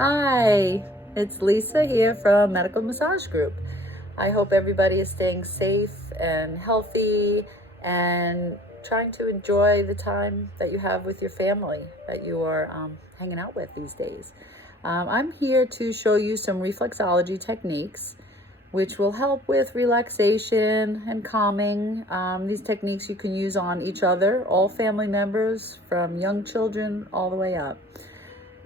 Hi, it's Lisa here from Medical Massage Group. I hope everybody is staying safe and healthy and trying to enjoy the time that you have with your family that you are hanging out with these days. I'm here to show you some reflexology techniques which will help with relaxation and calming. These techniques you can use on each other, all family members, from young children all the way up.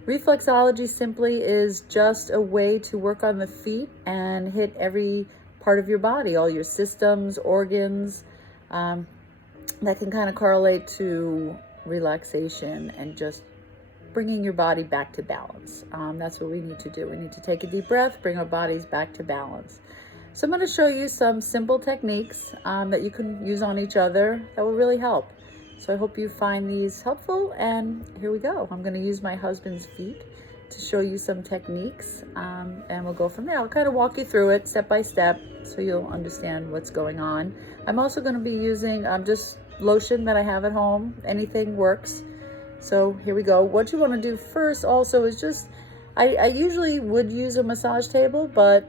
Reflexology simply is just a way to work on the feet and hit every part of your body, all your systems, organs, that can kind of correlate to relaxation and just bringing your body back to balance. That's what we need to do. We need to take a deep breath, bring our bodies back to balance. So I'm going to show you some simple techniques that you can use on each other that will really help. So I hope you find these helpful, and here we go. I'm going to use my husband's feet to show you some techniques, and we'll go from there. I'll kind of walk you through it step by step so you'll understand what's going on. I'm also going to be using just lotion that I have at home. Anything works. So here we go. What you want to do first also is just, I usually would use a massage table, but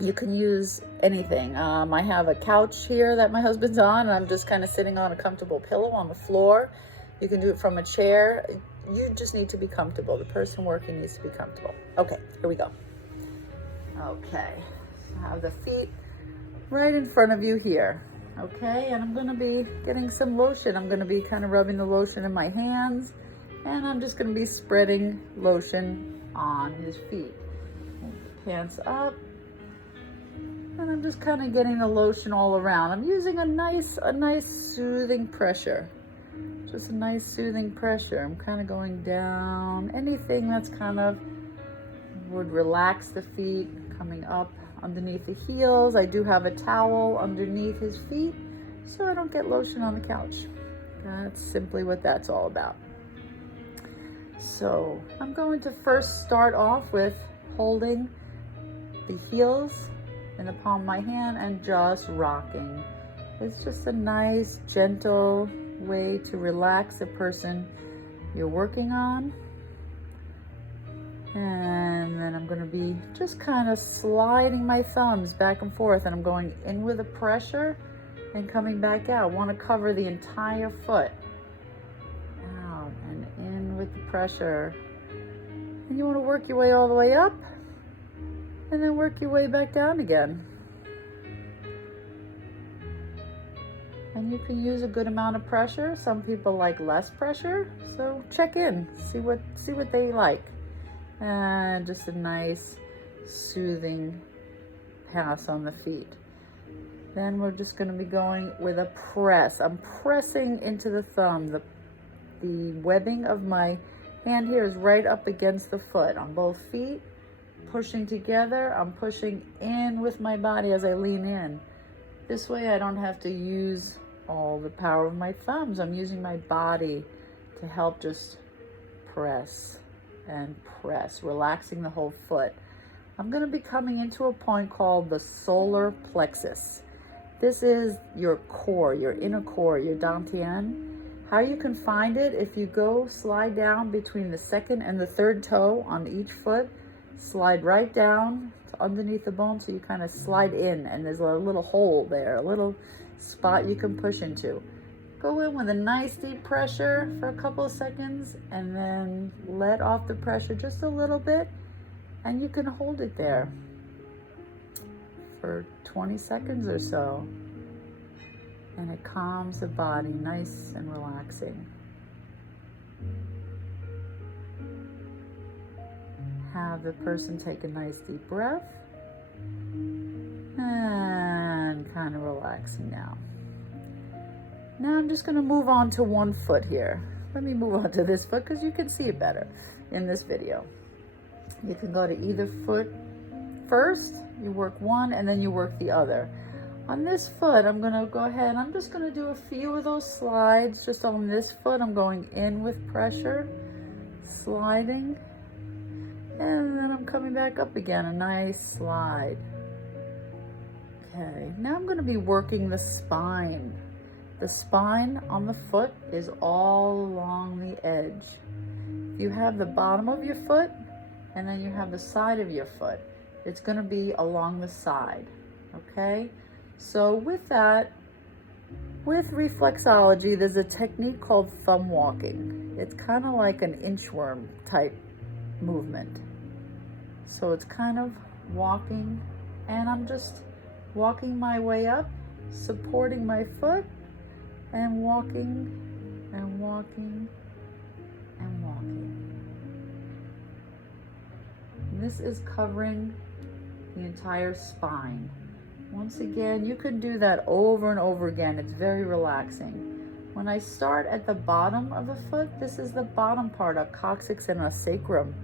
you can use anything. I have a couch here that my husband's on, and I'm just kind of sitting on a comfortable pillow on the floor. You can do it from a chair. You just need to be comfortable. The person working needs to be comfortable. Okay, here we go. Okay, I have the feet right in front of you here. Okay, and I'm going to be getting some lotion. I'm going to be kind of rubbing the lotion in my hands, and I'm just going to be spreading lotion on his feet. Pants up. And I'm just kind of getting the lotion all around. I'm using a nice soothing pressure. Just a nice soothing pressure. I'm kind of going down. Anything that's kind of would relax the feet, coming up underneath the heels. I do have a towel underneath his feet so I don't get lotion on the couch. That's simply what that's all about. So I'm going to first start off with holding the heels in the palm of my hand and just rocking. It's just a nice, gentle way to relax the person you're working on. And then I'm going to be just kind of sliding my thumbs back and forth, and I'm going in with the pressure and coming back out. I want to cover the entire foot. Out and in with the pressure. And you want to work your way all the way up, and then work your way back down again. And you can use a good amount of pressure. Some people like less pressure, so check in, see what they like. And just a nice soothing pass on the feet. Then we're just going to be going with a press. I'm pressing into the thumb. The webbing of my hand here is right up against the foot on both feet. Pushing together, I'm pushing in with my body as I lean in. This way I don't have to use all the power of my thumbs. I'm using my body to help just press and press, relaxing the whole foot. I'm going to be coming into a point called the solar plexus. This is your core, your inner core, your dantian. How you can find it, if you go slide down between the second and the third toe on each foot, slide right down to underneath the bone, so you kind of slide in, and there's a little hole there, a little spot you can push into. Go in with a nice deep pressure for a couple of seconds, and then let off the pressure just a little bit, and you can hold it there for 20 seconds or so, and it calms the body, nice and relaxing. Have the person take a nice deep breath and kind of relaxing now. Now I'm just going to move on to one foot here. Let me move on to this foot because you can see it better in this video. You can go to either foot first. You work one and then you work the other. On this foot, I'm going to go ahead. I'm just going to do a few of those slides. Just on this foot, I'm going in with pressure, sliding. And then I'm coming back up again, a nice slide. Okay, now I'm going to be working the spine. The spine on the foot is all along the edge. If you have the bottom of your foot and then you have the side of your foot. It's going to be along the side, okay? So with that, with reflexology, there's a technique called thumb walking. It's kind of like an inchworm type movement. So it's kind of walking, and I'm just walking my way up, supporting my foot, and walking and walking and walking. And this is covering the entire spine. Once again, you could do that over and over again. It's very relaxing. When I start at the bottom of the foot, this is the bottom part, our coccyx and our sacrum.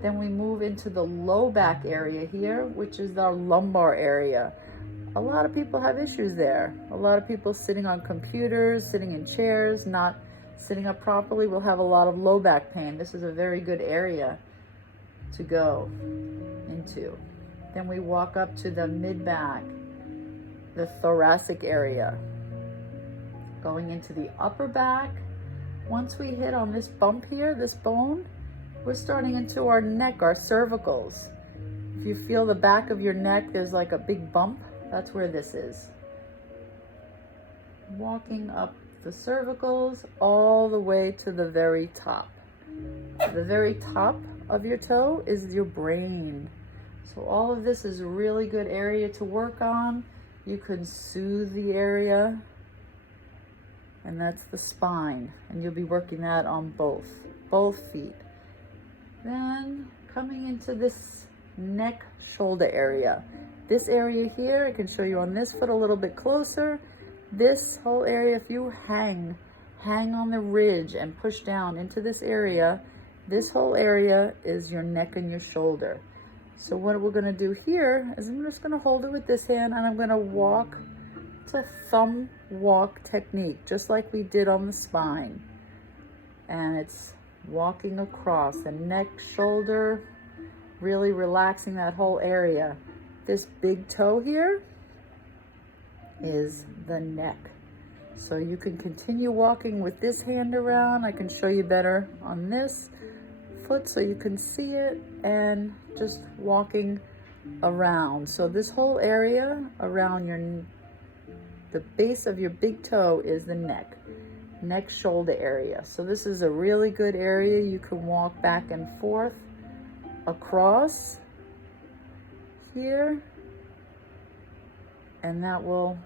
Then we move into the low back area here, which is our lumbar area. A lot of people have issues there. A lot of people sitting on computers, sitting in chairs, not sitting up properly will have a lot of low back pain. This is a very good area to go into. Then we walk up to the mid back, the thoracic area. Going into the upper back. Once we hit on this bump here, this bone, we're starting into our neck, our cervicals. If you feel the back of your neck, there's like a big bump. That's where this is. Walking up the cervicals all the way to the very top. The very top of your toe is your brain. So all of this is a really good area to work on. You can soothe the area, and that's the spine. And you'll be working that on both feet. Then coming into this neck shoulder area. This area here, I can show you on this foot a little bit closer. This whole area, if you hang on the ridge and push down into this area, this whole area is your neck and your shoulder. So what we're gonna do here is I'm just gonna hold it with this hand, and I'm gonna walk. It's a thumb walk technique, just like we did on the spine. And it's walking across the neck, shoulder, really relaxing that whole area. This big toe here is the neck. So you can continue walking with this hand around. I can show you better on this foot so you can see it, and just walking around. So this whole area around the base of your big toe is the neck shoulder area. So this is a really good area. You can walk back and forth across here, and that will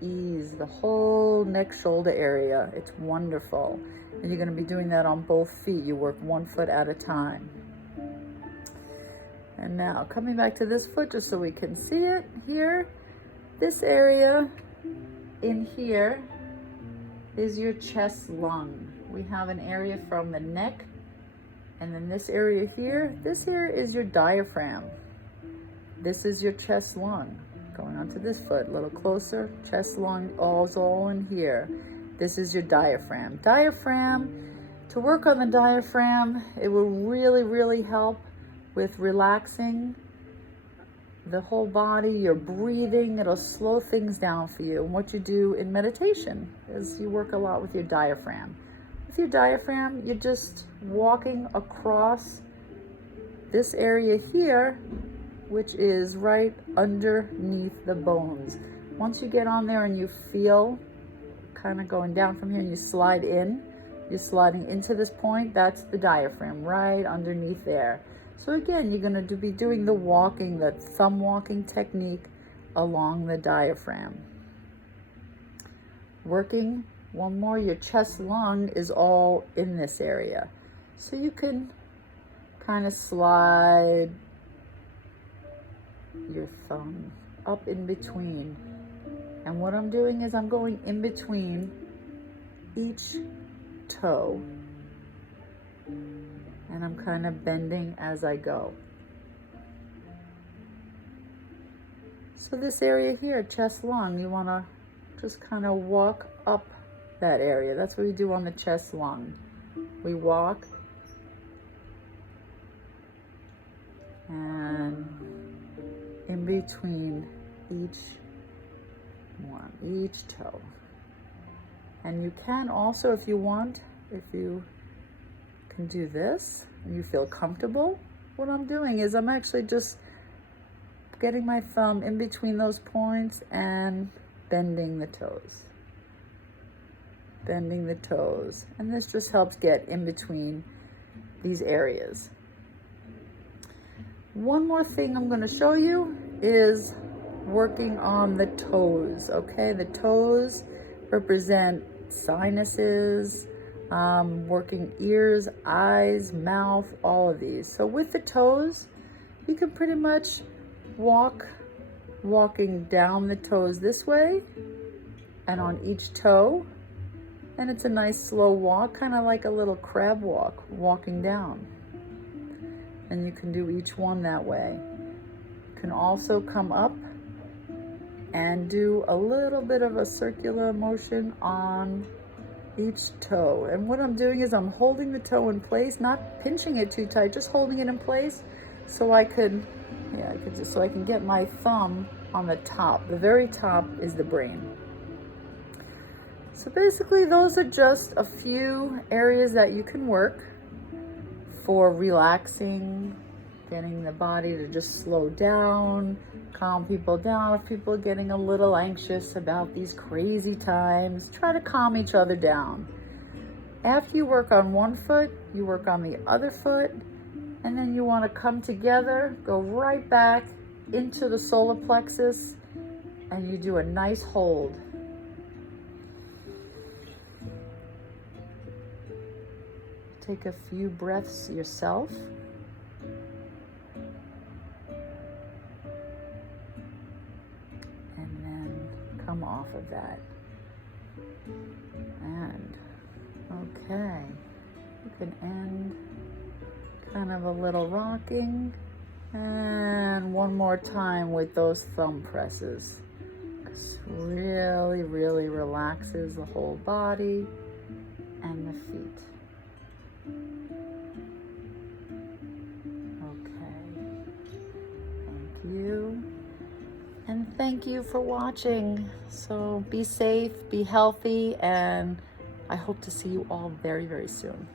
ease the whole neck shoulder area. It's wonderful. And you're going to be doing that on both feet. You work one foot at a time. And now coming back to this foot just so we can see it here. This area in here is your chest lung. We have an area from the neck, and then this area here, this here is your diaphragm. This is your chest lung. Going onto this foot, a little closer, chest lung, all in here. This is your diaphragm. Diaphragm, to work on the diaphragm, it will really, really help with relaxing the whole body, your breathing. It'll slow things down for you. And what you do in meditation is you work a lot with your diaphragm. With your diaphragm, you're just walking across this area here, which is right underneath the bones. Once you get on there and you feel kind of going down from here and you slide in, you're sliding into this point, that's the diaphragm right underneath there. So again, you're going to be doing the walking, that thumb walking technique along the diaphragm. Working one more, your chest lung is all in this area. So you can kind of slide your thumb up in between. And what I'm doing is I'm going in between each toe, and I'm kind of bending as I go. So this area here, chest lung, you want to just kind of walk up that area. That's what we do on the chest lung. We walk and in between each toe. And you can also, if you want, if you can do this and you feel comfortable, what I'm doing is I'm actually just getting my thumb in between those points and bending the toes. Bending the toes. And this just helps get in between these areas. One more thing I'm going to show you is working on the toes, okay? The toes represent sinuses, working ears, eyes, mouth, all of these. So with the toes, you can pretty much walking down the toes this way and on each toe. And it's a nice slow walk, kind of like a little crab walk, walking down. And you can do each one that way. You can also come up and do a little bit of a circular motion on each toe. And what I'm doing is I'm holding the toe in place, not pinching it too tight, just holding it in place so I can get my thumb on the top. The very top is the brain. So basically those are just a few areas that you can work for relaxing, getting the body to just slow down, calm people down. If people are getting a little anxious about these crazy times, try to calm each other down. After you work on one foot, you work on the other foot, and then you want to come together, go right back into the solar plexus, and you do a nice hold. Take a few breaths yourself. And then come off of that. And okay, you can end kind of a little rocking. And one more time with those thumb presses. This really, really relaxes the whole body and the feet. And thank you for watching. So be safe, be healthy, and I hope to see you all very, very soon.